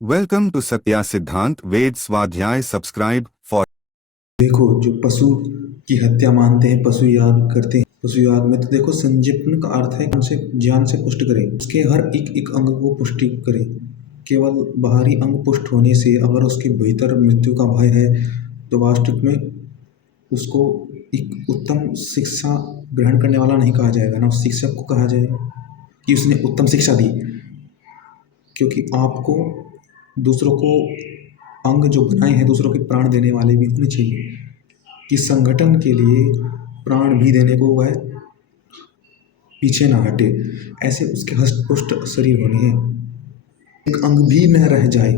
Welcome to Satya Siddhant Ved Swadhyay. Subscribe for देखो, जो पशु की हत्या मानते हैं, पशु याग करते हैं। पशु याग में तो देखो, संजीवन का अर्थ है उनसे ज्ञान से पुष्ट करे, उसके हर एक अंग को पुष्टि करे। केवल बाहरी अंग पुष्ट होने से अगर उसके भीतर मृत्यु का भय है तो वास्तविक में उसको एक उत्तम शिक्षा ग्रहण करने वाला नहीं कहा जाएगा, ना उस शिक्षक को कहा जाएगा कि उसने उत्तम शिक्षा दी। क्योंकि आपको दूसरों को अंग जो बनाए हैं, दूसरों के प्राण देने वाले भी होने चाहिए कि संगठन के लिए प्राण भी देने को वह पीछे ना हटे। ऐसे उसके हष्ट-पुष्ट शरीर होने हैं, एक अंग भी न रह जाए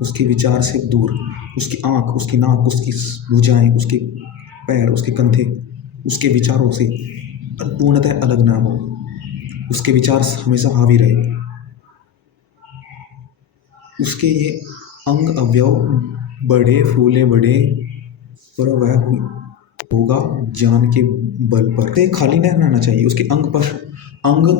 उसके विचार से दूर। उसकी आँख, उसकी नाक, उसकी भुजाएं, उसके पैर, उसके कंधे उसके विचारों से पूर्णतः अलग ना हो, उसके विचार हमेशा हावी रहे। उसके ये अंग अवयव बड़े फूले बढ़े पर वह होगा ज्ञान के बल पर। ते खाली नहीं रहना चाहिए। उसके अंग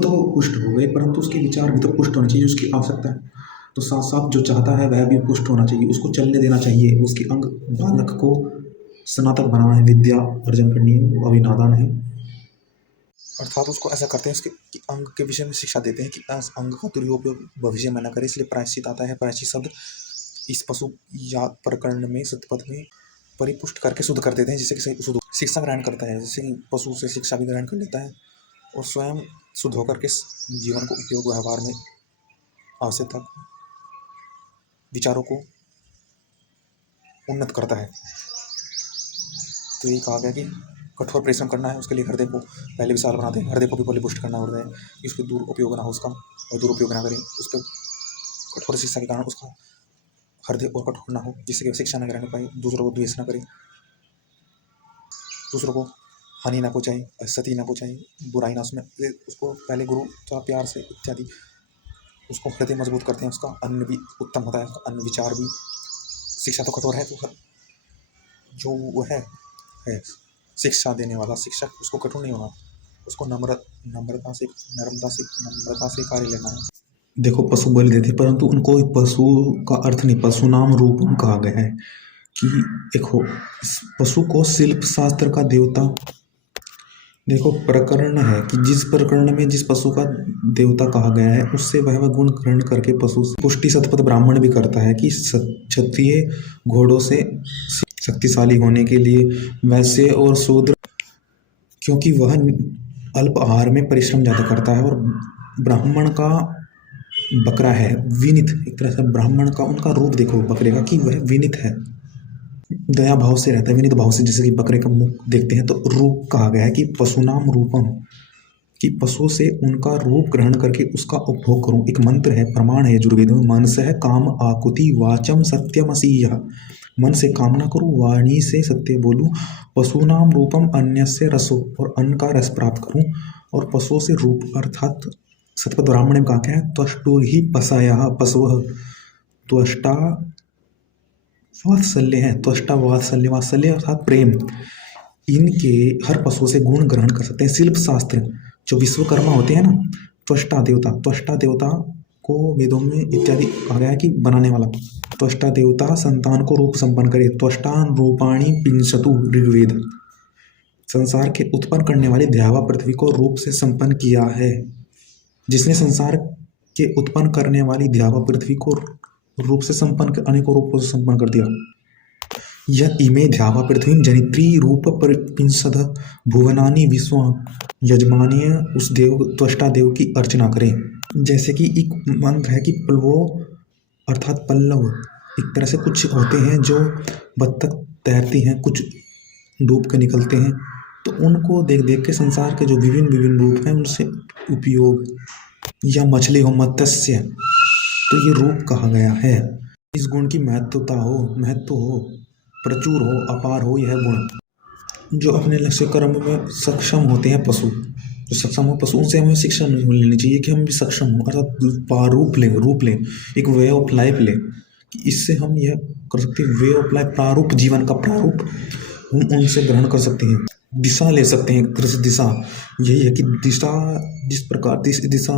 तो पुष्ट हो गए, परंतु उसके विचार भी तो पुष्ट होने चाहिए। उसकी आवश्यकता है तो साथ साथ जो चाहता है वह भी पुष्ट होना चाहिए। उसको चलने देना चाहिए। उसके अंग बालक को स्नातक बनाना है, विद्या अर्जन करनी है, वो अभी नादान है। अर्थात उसको ऐसा करते हैं उसके कि अंग के विषय में शिक्षा देते हैं कि अंग का दुरुपयोग भविष्य में न करे, इसलिए प्रायश्चित आता है। प्रायश्चित शब्द इस पशु या प्रकरण में सतपथ में परिपुष्ट करके शुद्ध कर देते हैं, जिससे कि शुद्ध शिक्षा ग्रहण करता है। जैसे कि पशु से शिक्षा भी ग्रहण कर लेता है और स्वयं शुद्ध होकर के जीवन को उपयोग व्यवहार में आवश्यकता विचारों को उन्नत करता है। तो ये कहा गया कि कठोर परिश्रम करना है, उसके लिए हृदय को पहले विशाल बनाते हैं, हृदय को भी परिपुष्ट करना होता है कि उसके दुरुपयोग ना हो उसका, और दुरुपयोग ना करें। उस पर कठोर शिक्षा के कारण उसका हृदय और कठोर ना हो, जिससे कि शिक्षा न ग्रहण पाए, दूसरों को द्वेष न करे, दूसरों को हानि ना पहुँचाए, क्षति ना पहुँचाए, बुराई ना सुने। उसको पहले गुरु थोड़ा प्यार से इत्यादि उसको हृदय मजबूत करते हैं। उसका अन्न भी उत्तम होता है, उसका अन्न विचार भी। शिक्षा तो कठोर है, तो जो वो है शिक्षा देने वाला शिक्षक, उसको कठोर नहीं होना, उसको नम्रता से कार्य लेना है। देखो, पशु बलि देते, परंतु उनको पशु का अर्थ नहीं, पशु नाम रूपम कहा गया है कि देखो, पशु को शिल्प शास्त्र का देवता। देखो, प्रकरण है कि जिस प्रकरण में जिस पशु का देवता कहा गया है उससे वह गुण ग्रहण करके पशु पुष्टि शतपथ ब्राह्मण भी करता है कि क्षत्रिय घोड़ों से शक्तिशाली होने के लिए, वैश्य और शूद्र क्योंकि वह अल्प आहार में परिश्रम ज़्यादा करता है, और ब्राह्मण का बकरा है विनित। एक तरह से ब्राह्मण का उनका रूप देखो बकरे का कि वह विनित है, दया भाव से रहता है, विनित भाव से। जैसे कि बकरे का मुख देखते हैं तो रूप कहा गया है कि पशुनाम रूपम, कि पशु से उनका रूप ग्रहण करके उसका उपभोग करूं। एक मंत्र है, प्रमाण है यजुर्वेद में, मनस है काम आकुति वाचम सत्यमसीह। मन से कामना करूं, वाणी से सत्य बोलूं। पशुनाम रूपम अन्यस्य रसो, और अन्न का रस प्राप्त करूं। और पशुओं से रूप अर्थात शतपथ ब्राह्मण में कहा क्या है, त्वष्टु ही पशयः पशवः, त्वष्टा वात्सल्य है, त्वष्टा वात्सल्य, वात्सल्य अर्थात प्रेम। इनके हर पशु से गुण ग्रहण कर सकते हैं। शिल्प शास्त्र जो विश्वकर्मा होते हैं ना, त्वष्टा देवता को वेदों में इत्यादि कहा गया है कि बनाने वाला। त्वष्टा देवता संतान को रूप संपन्न करे, त्वष्टा रूपाणी पिंसतु ऋग्वेद। संसार के उत्पन्न करने वाली द्यावा पृथ्वी को रूप से संपन्न किया है। जिसने संसार के उत्पन्न करने वाली द्यावा पृथ्वी को रूप से संपन्न, अनेकों रूपों से संपन्न कर दिया। यह इमे द्यावा पृथ्वी जनित्री रूप पिंसद भुवनानि विश्व यजमानीय, उस देव त्वष्टा देव की अर्चना करें। जैसे कि एक मंत्र है कि पल्लवो अर्थात पल्लव, एक तरह से कुछ होते हैं जो बत्तख तैरती हैं, कुछ डूब के निकलते हैं, तो उनको देख देख के संसार के जो विभिन्न रूप हैं उनसे उपयोग, या मछली हो मत्स्य, तो ये रूप कहा गया है। इस गुण की महत्व हो, प्रचुर हो, अपार हो, यह गुण जो अपने लक्ष्य कर्म में सक्षम होते हैं पशु, जो सक्षम हो पशु, उनसे हमें शिक्षा लेनी चाहिए कि हम भी सक्षम हो, अर्थात रूप लें, एक वे ऑफ लाइफ लें, कि इससे हम यह कर सकते हैं। वे ऑफ लाइफ, प्रारूप, जीवन का प्रारूप हम उनसे ग्रहण कर सकते हैं। दिशा ले सकते हैं, एक तरह से दिशा यही है कि दिशा जिस प्रकार दिशा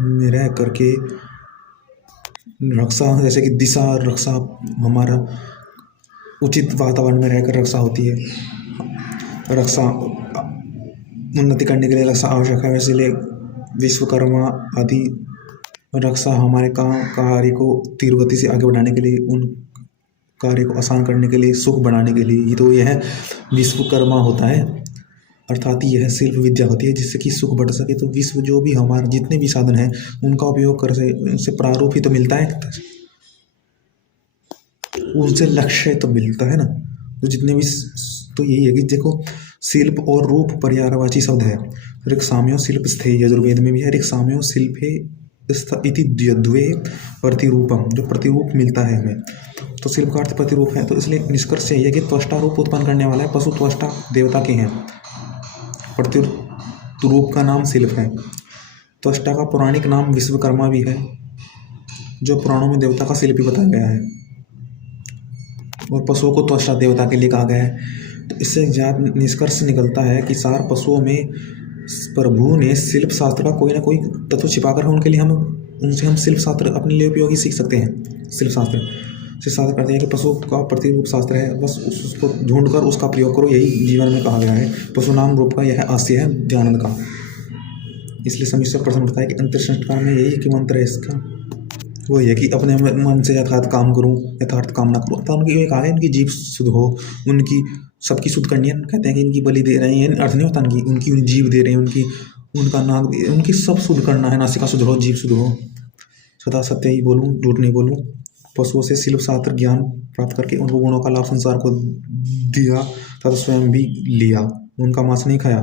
में रह करके रक्षा जैसे कि दिशा रक्षा, हमारा उचित वातावरण में रहकर रक्षा होती है। रक्षा उन्नति करने के लिए रक्षा आवश्यक है, इसीलिए विश्वकर्मा आदि रक्षा हमारे कार्य को तीव्र गति से आगे बढ़ाने के लिए, उन कार्य को आसान करने के लिए, सुख बढ़ाने के लिए, ये तो यह विश्वकर्मा होता है। अर्थात यह शिल्प विद्या होती है जिससे कि सुख बढ़ सके। तो विश्व जो भी हमारे जितने भी साधन हैं उनका उपयोग कर से उनसे प्रारूप ही तो मिलता है, उनसे लक्ष्य तो मिलता है ना। तो जितने भी तो यही है कि देखो, शिल्प और रूप पर्यायवाची शब्द है। ऋक् साम्यो शिल्प स्थे, यजुर्वेद में भी है ऋक् साम्यो शिल्पे इति द्वे प्रतिरूपम, जो प्रतिरूप मिलता है हमें। तो शिल्प का अर्थ प्रतिरूप है। तो इसलिए निष्कर्ष यही है कि त्वष्टा रूप उत्पन्न करने वाला है, पशु त्वष्टा देवता के हैं, प्रतिरूप का नाम शिल्प है। त्वष्टा का पौराणिक नाम विश्वकर्मा भी है, जो पुराणों में देवता का शिल्पी बताया गया है, और पशुओं को त्वष्टा देवता के लिए कहा गया है। तो इससे निष्कर्ष निकलता है कि सार पशुओं में प्रभु ने शिल्प शास्त्र का कोई ना कोई तत्व छिपा कर उनके लिए उनसे हम शिल्प शास्त्र अपने लिए उपयोगी सीख सकते हैं। शिल्प शास्त्र से शास्त्र करते हैं कि पशु का प्रतिरूप शास्त्र है, बस उसको ढूंढकर उसका प्रयोग करो, यही जीवन में कहा गया है। पशु नाम रूप का यह आशय है दयानंद का। इसलिए समीक्षा प्रश्न उठता है कि अंतर संस्कार में यही कि मंत्र है इसका, वो है कि अपने मन से यथार्थ काम करूँ, यथार्थ काम ना करूँ। तो उनकी एक है, उनकी जीव शुद्ध हो, उनकी सबकी शुद्ध करनी है। कहते हैं कि इनकी बलि दे रहे हैं, अर्थ नहीं होता उनकी जीव दे रहे हैं, उनका नाक, उनकी सब शुद्ध करना है। नासिका शुद्ध हो, जीव शुद्ध हो, सदा सत्य ही बोलूँ, झूठ नहीं बोलूँ। पशुओं से शिल्प शास्त्र ज्ञान प्राप्त करके उनको गुणों का लाभ संसार को दिया तथा स्वयं भी लिया। उनका मांस नहीं खाया,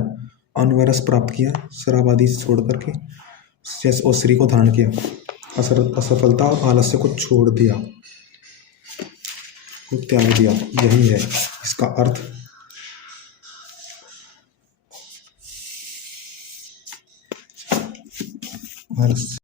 अनवरस प्राप्त किया, शराब आदि छोड़ करके यश और श्री को धारण किया, असफलता और आलस्य को छोड़ दिया, को त्याग दिया। यही है इसका अर्थ। आलस्य